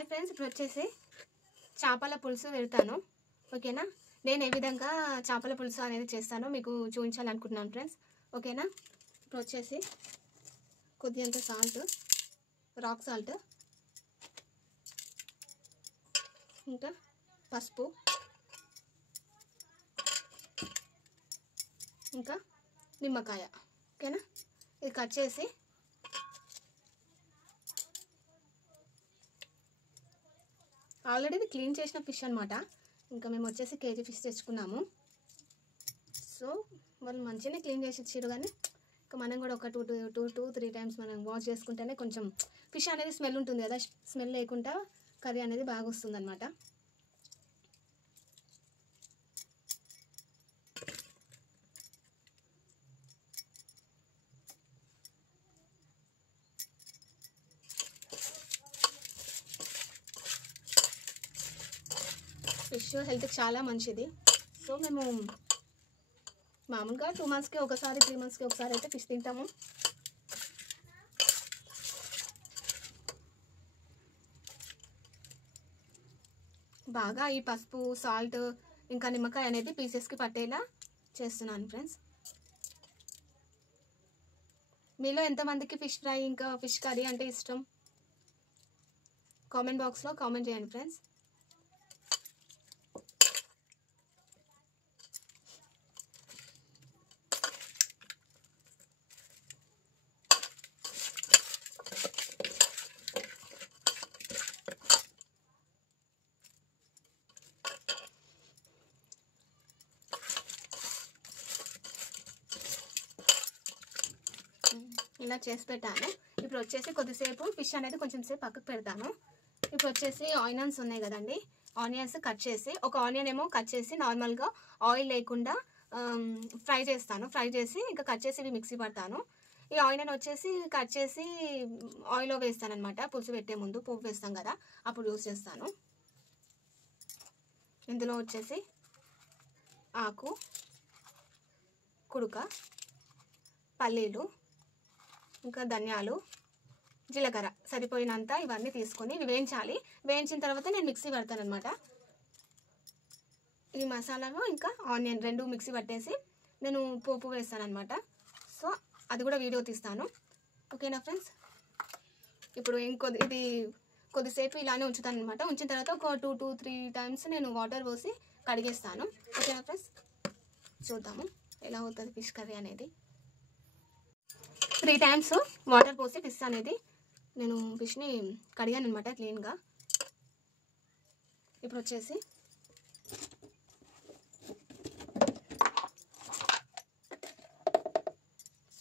Hi friends, ఇప్పుడు వచ్చేసి చేపల పులుసు పెడతాను. ఓకేనా? నేను ఏ విధంగా చేపల పులుసు అనేది చేస్తానో మీకు చూపించాలనుకుంటున్నాను ఫ్రెండ్స్. ఓకేనా? ఇప్పుడు వచ్చేసి కొద్దిగంత సాల్ట్, రాక్ సాల్ట్, ఇంకా పసుపు, ఇంకా నిమ్మకాయ. ఓకేనా? ఇది కట్ చేసి ఆల్రెడీ ఇది క్లీన్ చేసిన ఫిష్ అనమాట. ఇంకా మేము వచ్చేసి కేజీ ఫిష్ తెచ్చుకున్నాము. సో వాళ్ళు మంచిగానే క్లీన్ చేసి ఇచ్చారు, కానీ ఇంకా మనం కూడా ఒక టూ 3 టైమ్స్ మనం వాష్ చేసుకుంటేనే కొంచెం ఫిష్ అనేది స్మెల్ ఉంటుంది కదా, స్మెల్ లేకుండా కర్రీ అనేది బాగా వస్తుంది అనమాట. ఫిష్ హెల్త్కి చాలా మంచిది. సో మేము మామూలుగా 2 మంత్స్కి ఒకసారి, 3 మంత్స్కి ఒకసారి అయితే ఫిష్ తింటాము. బాగా ఈ పసుపు, సాల్ట్, ఇంకా నిమ్మకాయ అనేది పీసెస్కి పట్టేలా చేస్తున్నాను ఫ్రెండ్స్. మీలో ఎంతమందికి ఫిష్ ఫ్రై ఇంకా ఫిష్ కర్రీ అంటే ఇష్టం? కామెంట్ బాక్స్లో కామెంట్ చేయండి ఫ్రెండ్స్. ఇలా చేసి పెట్టాను. ఇప్పుడు వచ్చేసి కొద్దిసేపు ఫిష్ అనేది కొంచెం సేపు పక్కకు పెడతాను. ఇప్పుడు వచ్చేసి ఆనియన్స్ ఉన్నాయి కదండి, ఆనియన్స్ కట్ చేసి, ఒక ఆనియన్ ఏమో కట్ చేసి నార్మల్గా ఆయిల్ లేకుండా ఫ్రై చేస్తాను. ఫ్రై చేసి ఇంకా కట్ చేసి ఇవి మిక్సీ పడతాను. ఈ ఆనియన్ వచ్చేసి కట్ చేసి ఆయిల్లో వేస్తాను అనమాట. పులుసు పెట్టే ముందు పోపు వేస్తాం కదా, అప్పుడు యూస్ చేస్తాను. ఇందులో వచ్చేసి ఆకు, కుడుక, పల్లీలు, ఇంకా ధనియాలు, జీలకర్ర సరిపోయినంత ఇవన్నీ తీసుకొని ఇవి వేయించాలి. వేయించిన తర్వాత నేను మిక్సీ పడతాను అనమాట. ఈ మసాలాను ఇంకా ఆనియన్ 2 మిక్సీ పట్టేసి నేను పోపు వేస్తాను అనమాట. సో అది కూడా వీడియో తీస్తాను. ఓకేనా ఫ్రెండ్స్? ఇప్పుడు ఇది కొద్దిసేపు ఇలానే ఉంచుతాను అనమాట. ఉంచిన తర్వాత ఒక 2 to 3 టైమ్స్ నేను వాటర్ పోసి కడిగేస్తాను. ఓకేనా ఫ్రెండ్స్? చూద్దాము ఎలా అవుతుంది ఫిష్ కర్రీ అనేది. 3 టైమ్స్ వాటర్ పోసి ఫిష్ అనేది నేను ఫిష్ని కడిగాను అనమాట క్లీన్గా. ఇప్పుడు వచ్చేసి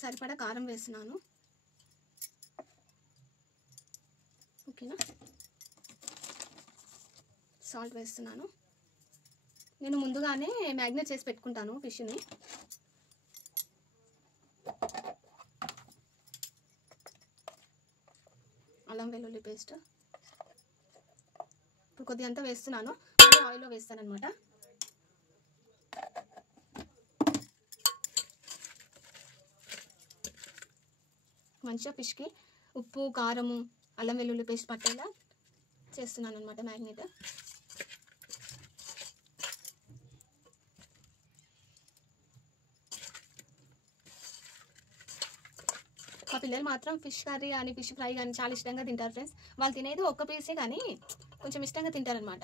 సరిపడా కారం వేస్తున్నాను. ఓకేనా? సాల్ట్ వేస్తున్నాను. నేను ముందుగానే మ్యాగ్నేట్ చేసి పెట్టుకుంటాను ఫిష్ని. అల్లం వెల్లుల్లి పేస్ట్ ఇప్పుడు కొద్దిగంతా వేస్తున్నాను. మళ్ళీ ఆయిల్లో వేస్తాను అనమాట. మంచిగా ఫిష్కి ఉప్పు, కారము, అల్లం వెల్లుల్లి పేస్ట్ పట్టేలా చేస్తున్నాను అనమాట మ్యాగ్నేట్. మా పిల్లలు మాత్రం ఫిష్ కర్రీ కానీ ఫిష్ ఫ్రై కానీ చాలా ఇష్టంగా తింటారు ఫ్రెండ్స్. వాళ్ళు తినేది ఒక్క పీసే కానీ కొంచెం ఇష్టంగా తింటారనమాట.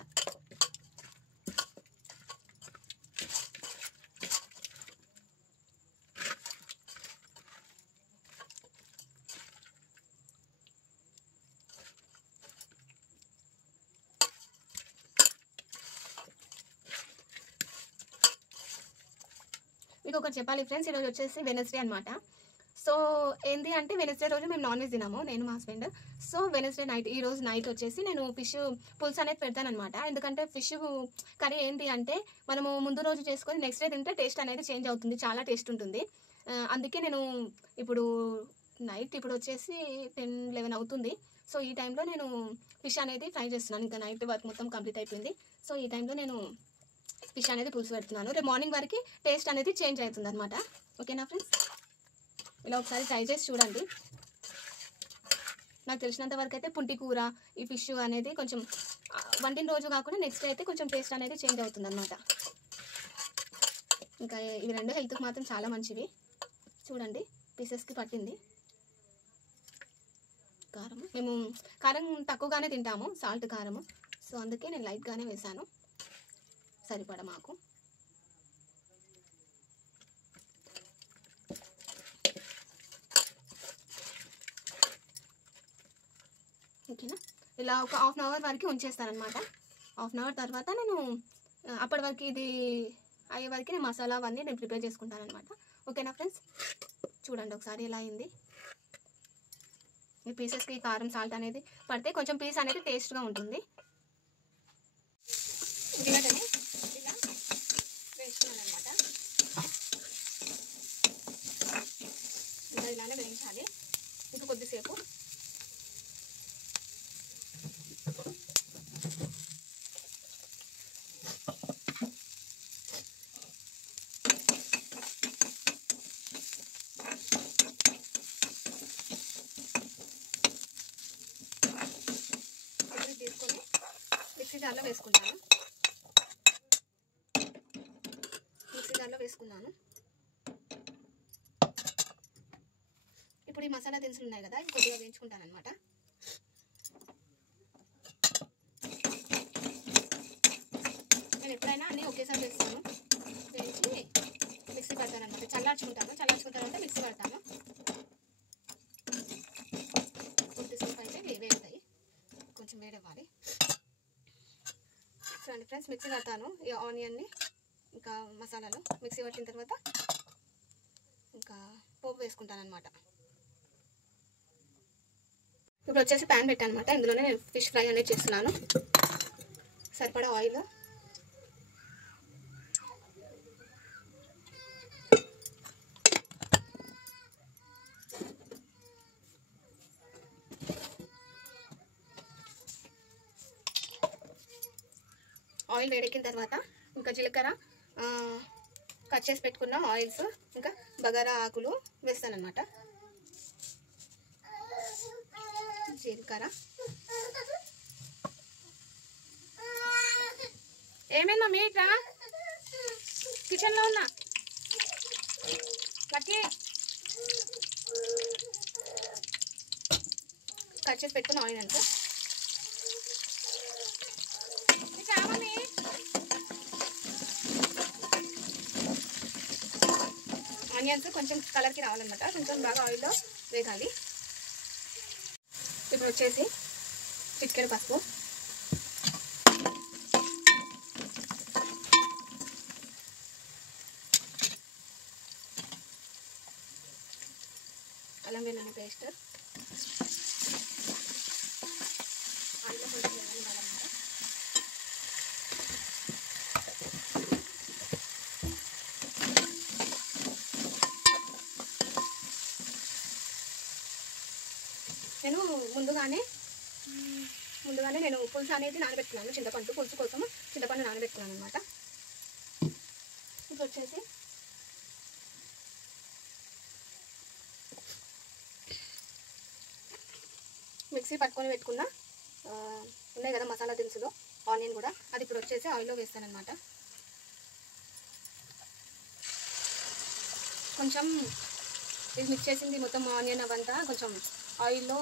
మీకు ఒకటి చెప్పాలి ఫ్రెండ్స్, ఈరోజు వచ్చేసి వెనస్డే అనమాట. సో ఏంటి అంటే వెనస్డే రోజు మేము నాన్ వెజ్ తినాము, నేను మా హస్బెండ్. సో వెనస్డే నైట్, ఈ రోజు నైట్ వచ్చేసి నేను ఫిష్ పులుసు అనేది పెడతాను అనమాట. ఎందుకంటే ఫిష్ కర్రీ ఏంటి అంటే మనము ముందు రోజు చేసుకొని నెక్స్ట్ డే తింటే టేస్ట్ అనేది చేంజ్ అవుతుంది, చాలా టేస్ట్ ఉంటుంది. అందుకే నేను ఇప్పుడు ఇప్పుడు వచ్చేసి 10-11 అవుతుంది. సో ఈ టైంలో నేను ఫిష్ అనేది ఫ్రై చేస్తున్నాను. ఇంకా నైట్ వర్క్ మొత్తం కంప్లీట్ అయిపోయింది. సో ఈ టైంలో నేను ఫిష్ అనేది పులుసు పెడుతున్నాను. రేపు మార్నింగ్ వరకు టేస్ట్ అనేది చేంజ్ అవుతుంది అనమాట. ఓకేనా ఫ్రెండ్స్? ఇలా ఒకసారి ట్రై చేసి చూడండి. నాకు తెలిసినంత వరకు అయితే పుంటి కూర ఈ ఫిష్ అనేది కొంచెం వంటిన రోజు కాకుండా నెక్స్ట్ అయితే కొంచెం టేస్ట్ అనేది చేంజ్ అవుతుంది అనమాట. ఇంకా ఇవి రెండు హెల్త్కి మాత్రం చాలా మంచివి. చూడండి పీసెస్కి పట్టింది కారం. మేము కారం తక్కువగానే తింటాము, సాల్ట్ కారము. సో అందుకే నేను లైట్గానే వేసాను, సరిపడ మాకు. ఓకేనా, ఇలా ఒక హాఫ్ అన్ అవర్ వరకు ఉంచేస్తానమాట. హాఫ్ అన్ అవర్ తర్వాత నేను అప్పటి వరకు ఇది అయ్యే వరకు నేను మసాలా అవన్నీ నేను ప్రిపేర్ చేసుకుంటాను అనమాట. ఓకేనా ఫ్రెండ్స్, చూడండి ఒకసారి ఎలా అయింది. ఈ పీసెస్కి కారం సాల్ట్ అనేది పడితే కొంచెం పీస్ అనేది టేస్ట్గా ఉంటుంది. ఉల్లిగడ్డని ఇలా వేసుకున్నాను అనమాట. ఇంకా ఇలానే వేయించాలి ఇంకా కొద్దిసేపు. తీసుకొని మిక్సీ జార్లో వేసుకుంటాను. మిక్సీ జార్లో వేసుకున్నాను. ఇప్పుడు ఈ మసాలా దినుసులు ఉన్నాయి కదా, కొద్దిగా వేయించుకుంటాను అనమాట. నేను ఎప్పుడైనా అన్నీ ఒకేసారి వేస్తాను, వేయించి మిక్సీ పడతాను అనమాట. చల్లార్చుకుంటాను, చల్లార్చుకున్న తర్వాత మిక్సీ పడతాను. కొద్దిసేపు అయితే వేగుతాయి, కొంచెం వేడవ్వాలి. చూడండి ఫ్రెండ్స్, మిక్సీ పడతాను ఈ ఆనియన్ని ఇంకా మసాలాలు. మిక్సీ పట్టిన తర్వాత ఇంకా పోపు వేసుకుంటాను అనమాట. ఇప్పుడు వచ్చేసి ప్యాన్ పెట్టాను అనమాట. ఇందులోనే నేను ఫిష్ ఫ్రై అనేది చేస్తున్నాను. సరిపడా ఆయిల్, ఆయిల్ వేడెక్కిన తర్వాత ఇంకా జీలకర్ర, కట్ చేసి పెట్టుకున్న ఆయిల్స్, ఇంకా బగారా ఆకులు వేస్తానన్నమాట. జీలకర్ర, ఏమైనా మీట్రా కిచెన్లో ఉన్నా లక్కీ. కట్ చేసి పెట్టుకున్న ఆయిల్ అంతా ఆనియన్స్ కొంచెం కలర్కి రావాలన్నమాట, కొంచెం బాగా ఆయిల్లో వేగాలి. ఇప్పుడు వచ్చేసి చిటికెడు పసుపు, అల్లం వెల్లుల్లి పేస్ట్, ఆయిల్లో కొంచెం వేగాలన్నమాట. నేను ముందుగానే నేను పులుసు అనేది నానబెట్టుకున్నాను. చింతపండు పులుసు కోసం చింతపండు నానబెట్టుకున్నాను అనమాట. ఇప్పుడు వచ్చేసి మిక్సీ పట్టుకొని పెట్టుకున్న ఉన్నాయి కదా మసాలా దినుసులు, ఆనియన్ కూడా, అది ఇప్పుడు వచ్చేసి ఆయిల్లో వేస్తాను అనమాట. కొంచెం ఇది మిక్స్ చేసింది మొత్తం ఆనియన్ అవంతా కొంచెం ఆయిల్లో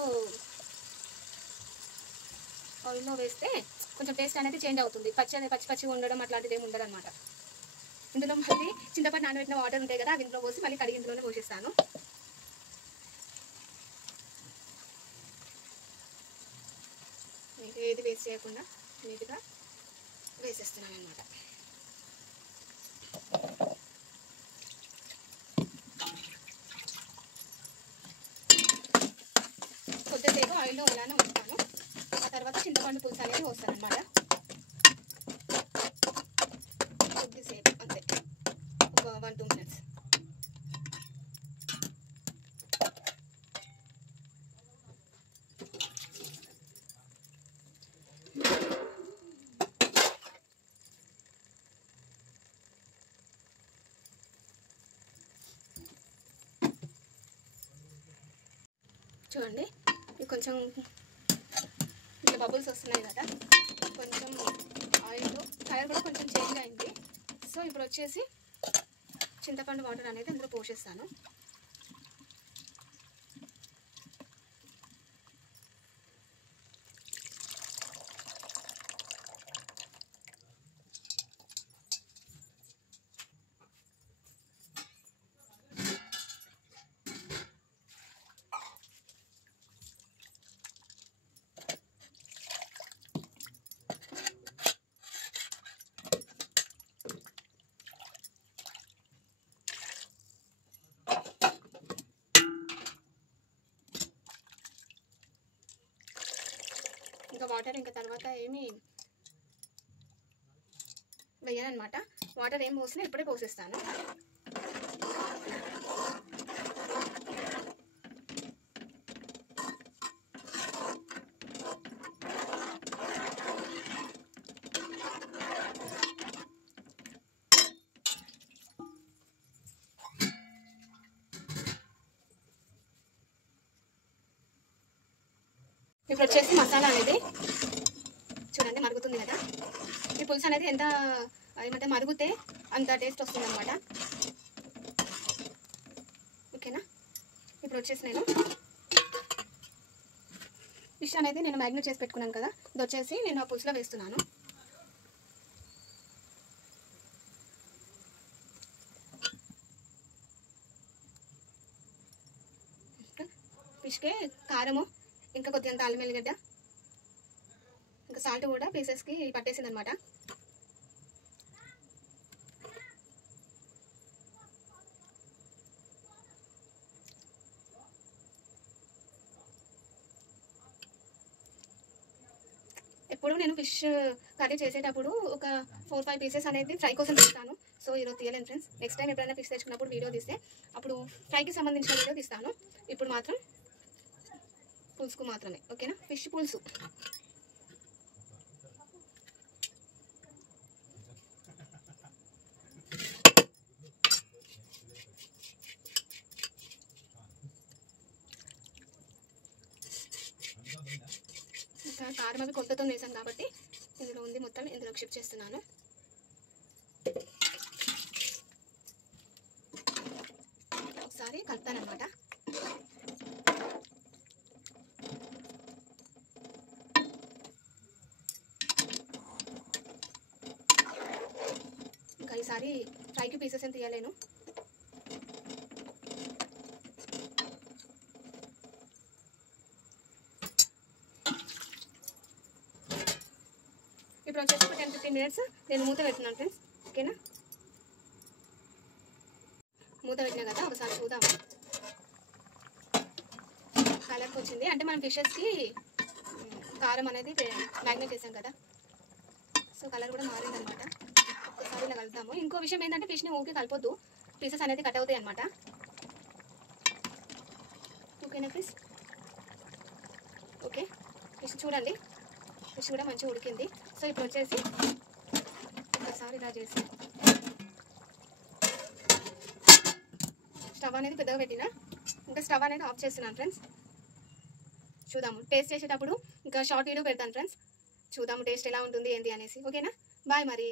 వేస్తే కొంచెం టేస్ట్ అనేది చేంజ్ అవుతుంది. పచ్చి ఉండడం అట్లాంటిది ఏమి ఉండదు అనమాట. ఇందులో మళ్ళీ చింతపండు నానబెట్టిన వాటర్ ఉంటాయి కదా, అది ఇందులో పోసి మళ్ళీ కడిగి ఇందులోనే పోసేస్తాను. ఏది వేస్ట్ చేయకుండా నీట్గా వేసేస్తున్నాను అనమాట. కొద్దిసేపు ఆయిల్లో అలానే ఉంచుతాను. ఆ తర్వాత చింతపండు పులుసు అనేది పోస్తాను అనమాట. కొద్దిసేపు అంతే, ఒక 1-2 మినిట్స్. చూడండి ఇది కొంచెం ఇట్లా బబుల్స్ వస్తున్నాయి కదా, కొంచెం ఆయిల్ కలర్ కూడా కొంచెం చేంజ్ అయింది. సో ఇప్పుడు వచ్చేసి చింతపండు వాటర్ అనేది అందులో పోసేస్తాను. ఇంకా వాటర్ ఇంకా తర్వాత ఏమి వేయాలన్నమాట. వాటర్ ఏం పోసినా ఇప్పుడే పోసేస్తాను. ఇప్పుడు వచ్చేసి మసాలా అనేది చూడండి మరుగుతుంది కదా. ఈ పులుసు అనేది ఎంత ఏమంటే మరుగుతే అంత టేస్ట్ వస్తుంది అనమాట. ఓకేనా. ఇప్పుడు వచ్చేసి నేను ఫిష్ అనేది నేను మ్యాగ్నేట్ చేసి పెట్టుకున్నాను కదా, ఇది వచ్చేసి నేను ఆ పులుసులో వేస్తున్నాను. ఫిష్కి కారము, ఇంకా కొద్దిగా అల్లం వెల్లిగడ్డ, ఇంకా సాల్ట్ కూడా పీసెస్కి పట్టేసింది అనమాట. ఎప్పుడు నేను ఫిష్ కర్రీ చేసేటప్పుడు ఒక 4-5 పీసెస్ అనేది ఫ్రై కోసం తీస్తాను. సో ఈరోజు తీయలేను ఫ్రెండ్స్. నెక్స్ట్ టైం ఎప్పుడైనా ఫిష్ తెచ్చుకున్నప్పుడు వీడియో తీస్తే అప్పుడు ఫ్రైకి సంబంధించిన వీడియో తీస్తాను. ఇప్పుడు మాత్రం పులుసుకు మాత్రమే. ఓకేనా. ఫిష్ పులుసు ఇంకా కారం అవి కొత్తతో వేసాను కాబట్టి ఇందులో ఉంది మొత్తం ఇందులోకి షిఫ్ట్ చేస్తున్నాను. ఒకసారి కలుపుతానమాట. ఇంకా ఈసారి ఫ్రైకి పీసెస్ ఏం తీయలేను. ఇప్పుడు వచ్చేసి 10-15 మినిట్స్ నేను మూత పెడుతున్నాను ఫ్రెండ్స్. ఓకేనా. మూత పెట్టినా కదా, ఒకసారి చూద్దాము. కలర్కి వచ్చింది అంటే మనం ఫిషెస్కి కారం అనేది మ్యాగ్నేట్ చేసాం కదా, సో కలర్ కూడా మారింది అనమాట. ఒకసారి ఇలా కలుపుతాము. ఇంకో విషయం ఏంటంటే ఫిష్ని ఊరికి కలపొద్దు, పీసెస్ అనేది కట్ అవుతాయి అనమాట. ఓకేనా ఫ్రెండ్స్. ఓకే, ఫిష్ చూడండి, ఫిష్ కూడా మంచిగా ఉడికింది. సో ఇప్పుడు వచ్చేసి ఒకసారి ఇలా చేసి స్టవ్ అనేది పెద్దగా పెట్టినా, ఇంకా స్టవ్ అనేది ఆఫ్ చేస్తున్నాను ఫ్రెండ్స్. చూద్దాము టేస్ట్ చేసేటప్పుడు ఇంకా షార్ట్ వీడియో పెడతాను ఫ్రెండ్స్. చూద్దాము టేస్ట్ ఎలా ఉంటుంది ఏంటి అనేసి. ఓకేనా. బాయ్ మరి.